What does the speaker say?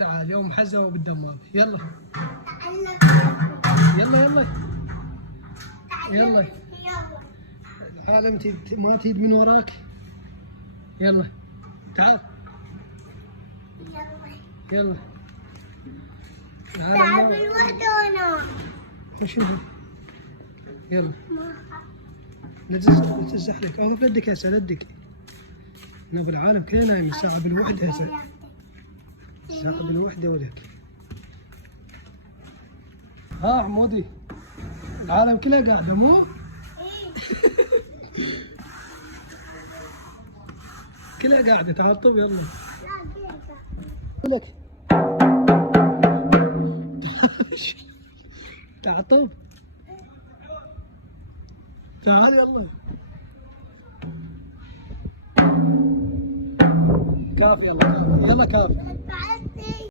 تعال يوم حزة وبالدمام. يلا يلا يلا يلا. العالم ما تهيد من وراك. يلا تعال يلا. تعال بالوحدة وانا. وش هذي؟ يلا لا تزحلق. اوقف لدك هسه لدك. انا بالعالم كله نايم الساعة بالوحدة هسه. الساعة بالوحدة ولك. ها عمودي العالم كلها قاعدة مو؟ كلها قاعدة. تعال طب يلا. لك تعال طب. تعال يلا. كافي يلا كافي يلا كافي.